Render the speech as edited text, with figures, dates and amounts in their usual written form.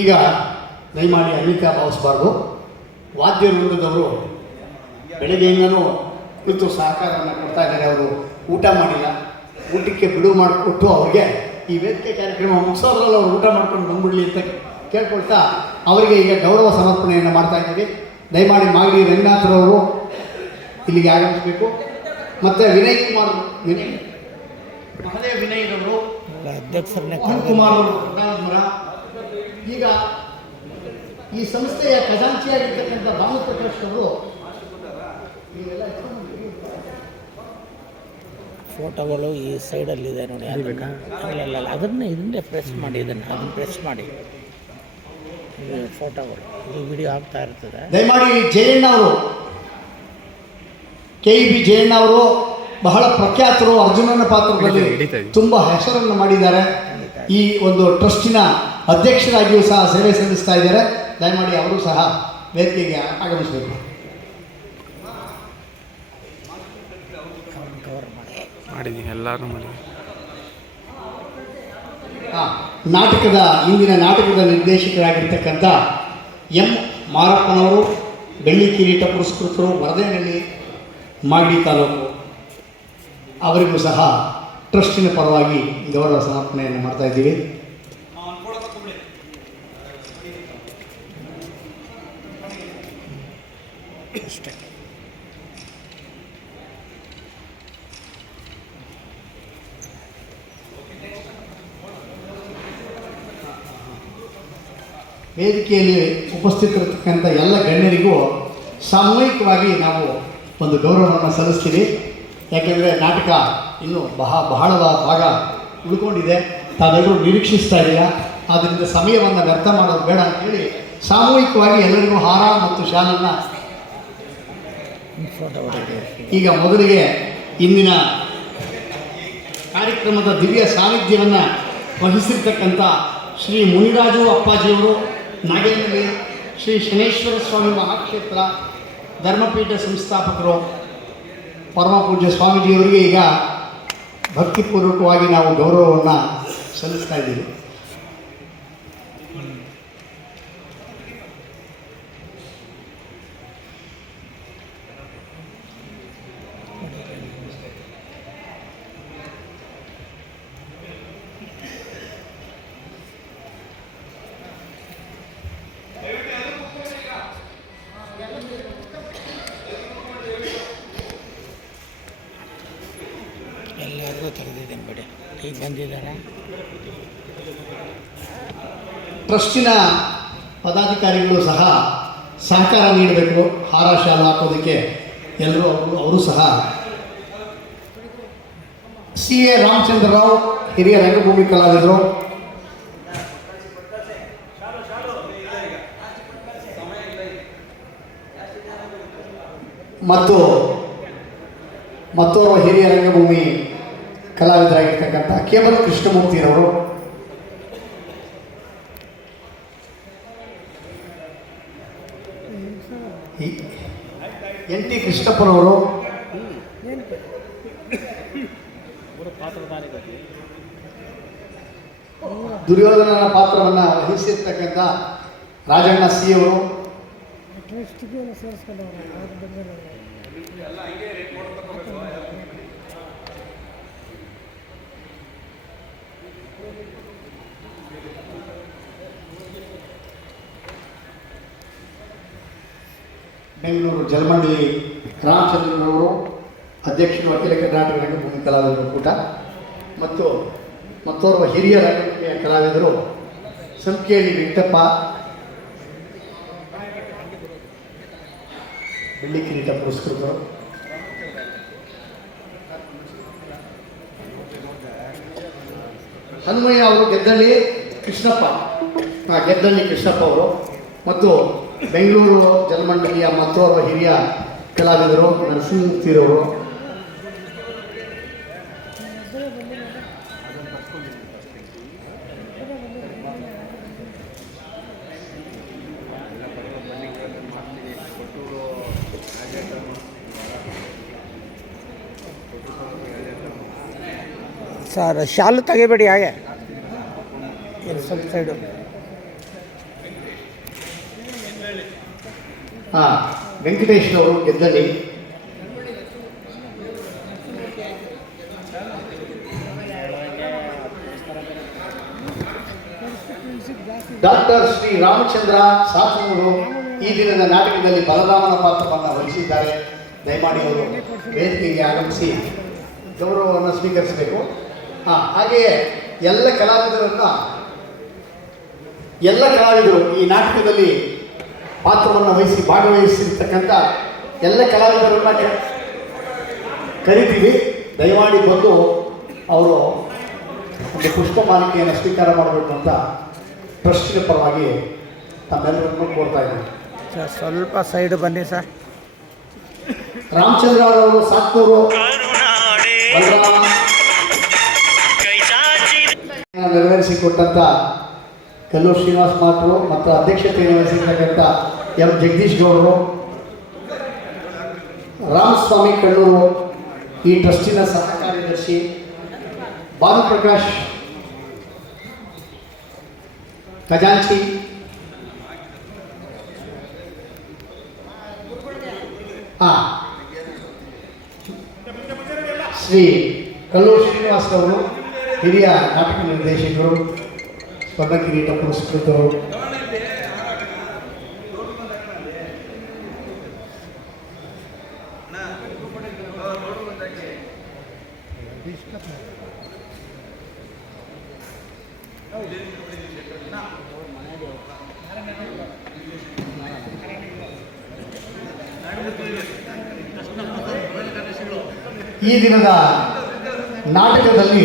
ಈಗ ದಯಮಾಡಿ ಅನಿತಾ ಭಾವಿಸಬಾರ್ದು. ವಾದ್ಯ ವೃಂದದವರು ಬೆಳಗ್ಗೆಯಿಂದನೂ ಕುರಿತು ಸಹಕಾರವನ್ನು ಕೊಡ್ತಾ ಇದ್ದಾರೆ. ಅವರು ಊಟ ಮಾಡಿಲ್ಲ, ಊಟಕ್ಕೆ ಬಿಡುವು ಮಾಡಿಕೊಟ್ಟು ಅವ್ರಿಗೆ ಈ ವೇದಿಕೆ ಕಾರ್ಯಕ್ರಮ ಮುಗಿಸೋದ್ರಲ್ಲಿ ಅವರು ಊಟ ಮಾಡ್ಕೊಂಡು ಬಂದ್ಬಿಡಲಿ ಅಂತ ಕೇಳ್ಕೊಳ್ತಾ ಅವರಿಗೆ ಈಗ ಗೌರವ ಸಮರ್ಪಣೆಯನ್ನು ಮಾಡ್ತಾ ಇದ್ದೀವಿ. ದಯಮಾಡಿ ಮಾಗಡಿ ರಂಗನಾಥರವರು ಇಲ್ಲಿಗೆ ಆಗಮಿಸಬೇಕು. ಮತ್ತು ವಿನಯ್ ಕುಮಾರ್ ಮಹದೇವ್ ವಿನಯ್ರವರು, ಮೋಹನ್ ಕುಮಾರ್ ಅವರು ಮರ. ಈಗ ಈ ಸಂಸ್ಥೆಯ ಖಜಾಂಚಿಯಾಗಿರ್ತಕ್ಕಂಥ ಭಾನುಪ್ರಕಾಶ್ ಅವರು ಫೋಟೋಗಳು ಈ ಸೈಡಲ್ಲಿದೆ ನೋಡಿ. ಅಲ್ಲ ಇದನ್ನೇ ಪ್ರೆಸ್ ಮಾಡಿ, ಅದನ್ನು ಪ್ರೆಸ್ ಮಾಡಿ ಫೋಟೋಗಳು ಈ ವಿಡಿಯೋ ಆಗ್ತಾ ಇರ್ತದೆ. ದಯಮಾಡಿ ಜಯಣ್ಣ ಅವರು, KEB ಜಯಣ್ಣ ಅವರು ಬಹಳ ಪ್ರಖ್ಯಾತರು. ಅರ್ಜುನನ ಪಾತ್ರದಲ್ಲಿ ತುಂಬ ಹೆಸರನ್ನು ಮಾಡಿದ್ದಾರೆ. ಈ ಒಂದು ಟ್ರಸ್ಟಿನ ಅಧ್ಯಕ್ಷರಾಗಿಯೂ ಸಹ ಸೇವೆ ಸಲ್ಲಿಸ್ತಾ ಇದ್ದಾರೆ. ದಯಮಾಡಿ ಅವರು ಸಹ ವೇದಿಕೆಗೆ ಆಗಮಿಸಬೇಕು. ಎಲ್ಲರೂ ನಾಟಕದ ಇಂದಿನ ನಾಟಕದ ನಿರ್ದೇಶಕರಾಗಿರ್ತಕ್ಕಂಥ M ಮಾರಪ್ಪನವರು, ಬೆಳ್ಳಿ ಕಿರೀಟ ಪುರಸ್ಕೃತರು, ವರದೇನಹಳ್ಳಿ, ಮಾಗಡಿ ತಾಲೂಕು. ಅವರಿಗೂ ಸಹ ಟ್ರಸ್ಟಿನ ಪರವಾಗಿ ಗೌರವ ಸಮರ್ಪಣೆಯನ್ನು ಮಾಡ್ತಾ ಇದ್ದೀವಿ. ವೇದಿಕೆಯಲ್ಲಿ ಉಪಸ್ಥಿತರಿರ್ತಕ್ಕಂಥ ಎಲ್ಲ ಗಣ್ಯರಿಗೂ ಸಾಮೂಹಿಕವಾಗಿ ನಾವು ಒಂದು ಗೌರವವನ್ನು ಸಲ್ಲಿಸ್ತೀವಿ. ಯಾಕೆಂದರೆ ನಾಟಕ ಇನ್ನೂ ಬಹಳ ಭಾಗ ಉಳ್ಕೊಂಡಿದೆ, ತಾವೆಲ್ಲರೂ ನಿರೀಕ್ಷಿಸ್ತಾ ಇದ್ದೀರಾ. ಆದ್ದರಿಂದ ಸಮಯವನ್ನು ವ್ಯರ್ಥ ಮಾಡೋದು ಬೇಡ ಅಂತೇಳಿ ಸಾಮೂಹಿಕವಾಗಿ ಎಲ್ಲರಿಗೂ ಹಾರ ಮತ್ತು ಶಾಲನ್ನು ಈಗ ಮೊದಲಿಗೆ ಇಂದಿನ ಕಾರ್ಯಕ್ರಮದ ದಿವ್ಯ ಸಾನ್ನಿಧ್ಯವನ್ನು ವಹಿಸಿರ್ತಕ್ಕಂಥ ಶ್ರೀ ಮುನಿರಾಜು ಅಪ್ಪಾಜಿಯವರು, ನಾಗೇಂದ್ರಗಿ, ಶ್ರೀ ಶನೇಶ್ವರ ಸ್ವಾಮಿ ಮಹಾಕ್ಷೇತ್ರ ಧರ್ಮಪೀಠ ಸಂಸ್ಥಾಪಕರು, ಪರಮ ಪೂಜ್ಯ ಸ್ವಾಮೀಜಿಯವರಿಗೆ ಈಗ ಭಕ್ತಿಪೂರ್ವಕವಾಗಿ ನಾವು ಗೌರವವನ್ನು ಸಲ್ಲಿಸ್ತಾ ಇದ್ದೀವಿ. ಎಲ್ಲರಿಗೂ ತೆಗೆದಿದ್ದೀನಿ ಬಿಡಿ, ಈಗ ಬಂದಿದ್ದಾರೆ. ಟ್ರಸ್ಟಿನ ಪದಾಧಿಕಾರಿಗಳು ಸಹ ಸಹಕಾರ ನೀಡಬೇಕು. ಹಾರ ಶಾಲ ಹಾಕೋದಕ್ಕೆ ಎಲ್ಲರೂ ಅವರು ಸಹ. CA ರಾಮಚಂದ್ರ ರಾವ್, ಹಿರಿಯ ರಂಗಭೂಮಿ ಕಲಾವಿದರು, ಮತ್ತು ಮತ್ತೋರ್ವ ಹಿರಿಯ ರಂಗಭೂಮಿ ಕಲಾವಿದರಾಗಿರ್ತಕ್ಕಂಥ ಕೇವಲ ಕೃಷ್ಣಮೂರ್ತಿರವರು, NT ಕೃಷ್ಣಪ್ಪನವರು, ದುರ್ಯೋಧನನ ಪಾತ್ರವನ್ನು ವಹಿಸಿರ್ತಕ್ಕಂಥ ರಾಜಣ್ಣ C ಅವರು, ಬೆಂಗಳೂರು ಜಲಮಂಡಿ ರಾಮಚಂದ್ರನವರು, ಅಧ್ಯಕ್ಷರು, ಅಖಿಲ ಕರ್ನಾಟಕ ರಂಗಭೂಮಿ ಕಲಾವಿದರ ಒಕ್ಕೂಟ, ಮತ್ತು ಮತ್ತೋರ್ವ ಹಿರಿಯ ರಂಗಭೂಮಿಯ ಕಲಾವಿದರು ಸಂಖ್ಯೆಯಲ್ಲಿ ವೆಂಕಟಪ್ಪ, ಬೆಳ್ಳಿ ಕಿರೀಟ ಪುರಸ್ಕೃತರು, ಹನುಮಯ್ಯ ಅವರು, ಗೆದ್ದಳ್ಳಿ ಕೃಷ್ಣಪ್ಪ ಅವರು, ಮತ್ತು ಬೆಂಗಳೂರು ಜಲಮಂಡಳಿಯ ಮತ್ತೋರ್ವ ಹಿರಿಯ ಕಲಾವಿದರು ನರಸಿಂಹಮೂರ್ತಿರವರು, ಸರ್ ಶಾಲು ತೆಗಿಬೇಡಿ ಹಾಗೆ ಇದು ಸ್ವಲ್ಪ ಸೈಡು. ಹಾಂ, ವೆಂಕಟೇಶ್ ಅವರು ಗೆದ್ದಲ್ಲಿ. ಡಾಕ್ಟರ್ ಶ್ರೀ ರಾಮಚಂದ್ರ ಸಾತನೂರು ಈ ದಿನದ ನಾಟಕದಲ್ಲಿ ಬಲರಾಮನ ಪಾತ್ರವನ್ನು ವಹಿಸಿದ್ದಾರೆ. ದಯಮಾಡಿ ಅವರು ವೇದಿಕೆಗೆ ಆಗಮಿಸಿ ಗೌರವವನ್ನು ಸ್ವೀಕರಿಸಬೇಕು. ಹಾಗೆಯೇ ಎಲ್ಲ ಕಲಾವಿದರು ಈ ನಾಟಕದಲ್ಲಿ ಪಾತ್ರವನ್ನು ವಹಿಸಿ ಭಾಗವಹಿಸಿರ್ತಕ್ಕಂಥ ಎಲ್ಲ ಕಲಾವಿದರನ್ನು ಕರಿತೀವಿ. ದಯಮಾಡಿ ಬಂದು ಅವರು ಒಂದು ಪುಷ್ಪಮಾಲಿಕೆಯನ್ನು ಸ್ವೀಕಾರ ಮಾಡಬೇಕು ಅಂತ ಟ್ರಸ್ಟಿನ ಪರವಾಗಿ ತಮ್ಮೆಲ್ಲರನ್ನು ಕೋರ್ತಾ ಇದ್ದೀನಿ. ಸರ್ ಸ್ವಲ್ಪ ಸೈಡ್ ಬನ್ನಿ ಸರ್. ರಾಮಚಂದ್ರ ಅವರು ಸಾತ್ನೂರು ನೆರವೇರಿಸಿಕೊಟ್ಟಂಥ ಕಲ್ಲೂರು ಶ್ರೀನಿವಾಸ ಮಾತರು ಮತ್ತು ಅಧ್ಯಕ್ಷತೆಯನ್ನು ವಹಿಸಿರ್ತಕ್ಕಂಥ ಎಂ ಜಗದೀಶ್ ಗೌಡರು, ರಾಮಸ್ವಾಮಿ ಕಣ್ಣೂರು ಈ ಟ್ರಸ್ಟಿನ ಸಹ ಕಾರ್ಯದರ್ಶಿ, ಭಾನುಪ್ರಕಾಶ್ ಖಜಾಂಚಿ, ಶ್ರೀ ಕಲ್ಲೂರು ಶ್ರೀನಿವಾಸ್ ಅವರು ಹಿರಿಯ ನಾಟಕ ನಿರ್ದೇಶಕರು, ಸ್ವರ್ಣ ಕಿರೀಟ ಪುರಸ್ಕೃತರು. ಈ ದಿನದ ನಾಟಕದಲ್ಲಿ